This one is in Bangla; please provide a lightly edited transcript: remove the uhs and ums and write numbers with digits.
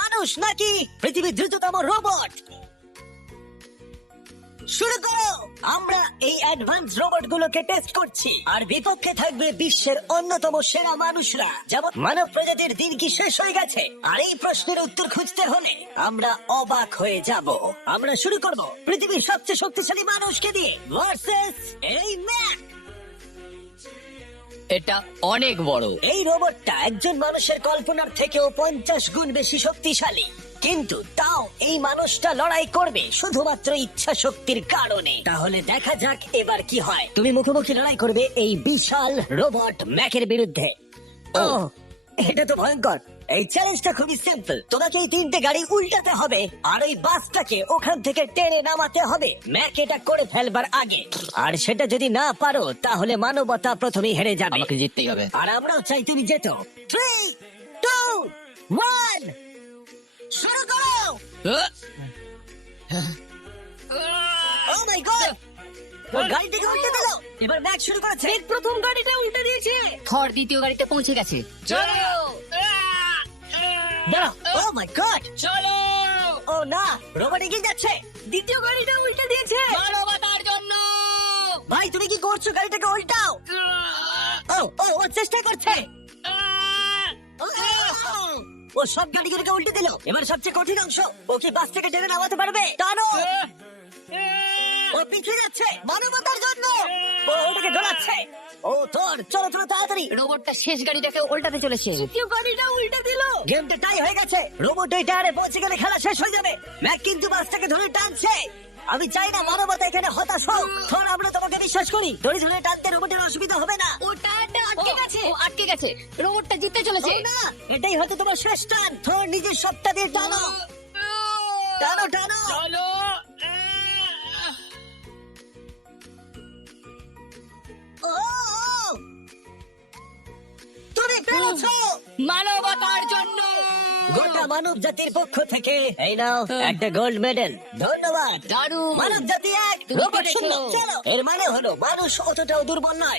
মানুষ নাকি পৃথিবীর দ্রুততম রোবট? শুরু করো। আমরা এই অ্যাডভান্স রোবট গুলোকে টেস্ট করছি, আর বিপক্ষে থাকবে বিশ্বের অন্যতম সেরা মানুষরা। যেমন মানব প্রজাতির দিন কি শেষ হয়ে গেছে? আর এই প্রশ্নের উত্তর খুঁজতে হলে আমরা অবাক হয়ে যাব। আমরা শুরু করব পৃথিবীর সবচেয়ে শক্তিশালী মানুষকে দিয়ে ভার্সেস এই ম্যাক। এটা অনেক বড়। এই রোবটটা একজন মানুষের কল্পনার থেকেও 50 গুণ বেশি শক্তিশালী, কিন্তু তাও এই মানুষটা লড়াই করবে শুধুমাত্র ইচ্ছা শক্তির কারণে। তাহলে দেখা যাক এবার কি হয়। তুমি মুখোমুখি লড়াই করবে এই বিশাল রোবট ম্যাকের বিরুদ্ধে। ও, এটা তো ভয়ঙ্কর। এই চ্যালেঞ্জটা খুবই সিম্পল। তোমাকে এই 3টে গাড়ি উল্টাতে হবে, আর ওই বাসটাকে ওখান থেকে টেনে নামাতে হবে ম্যাক এটা করে ফেলবার আগে। আর সেটা যদি না পারো তাহলে মানবতা প্রথমেই হেরে যাবে। আমাকে জিততেই হবে। আর আমরাও চাই তুমি যেতো। 3, 2, 1 শুরু করো। ও মাই গড, ও গাড়িটাকে উল্টে দিল। এবার ম্যাক শুরু করেছে। প্রথম গাড়িটা উল্টে দিয়েছে। থর দ্বিতীয় গাড়িতে পৌঁছে গেছে। চলো ও মাই গড, চলো, ও না, রোবট এগিয়ে যাচ্ছে। দ্বিতীয় গাড়িটা উল্টে দিয়েছে। মানবতার জন্য। ভাই তুমি কি করছো? গাড়িটাকে উল্টাও। ও ও ও চেষ্টা করছে। ও, ও সব গাড়িগুলোকে উল্টে দিল। এবার সবচেয়ে কঠিন অংশ, ও কি বাস থেকে টেনে নামাতে পারবে? টানো। ও পিছিয়ে যাচ্ছে মানবতার জন্য। ও ওটাকে ঢোলাচ্ছে। ও তোর, চলো চলো তাড়াতাড়ি। রোবটটা শেষ গাড়িটাকে উল্টাতে চলেছে। দ্বিতীয় গাড়িটা উল্টে দিল। গেমটা টাই হয়ে গেছে। রোবট ওই টায়ারে পৌঁছে গেলে খেলা শেষ হয়ে যাবে। ম্যাক কিন্তু বাসটাকে ধরে টানছে। আমি চাই না মানবতা এখানে হতাশ হোক। থর, আমরা তোমাকে বিশ্বাস করি। ধরে ধরে টানতে রোবটের অসুবিধা হবে না। ও টায়ারটা আটকে গেছে। ও আটকে গেছে। রোবটটা জিততে চলেছে। ও না, এটাই হয়তো তোমার শেষ টান। থর, নিজের সবটা দিয়ে টানো। টানো টানো। চলো, ও, ও। তুমি পেরেছো। মানবতার জন্য। গোটা মানব জাতির পক্ষ থেকে এই নাও একটা গোল্ড মেডেল। ধন্যবাদ। দারুণ। মানব জাতি এক, তুমি রোবট পেরেছো। শূন্য। চলো, এর মানে হলো মানুষ অতটাও দুর্বল নয়।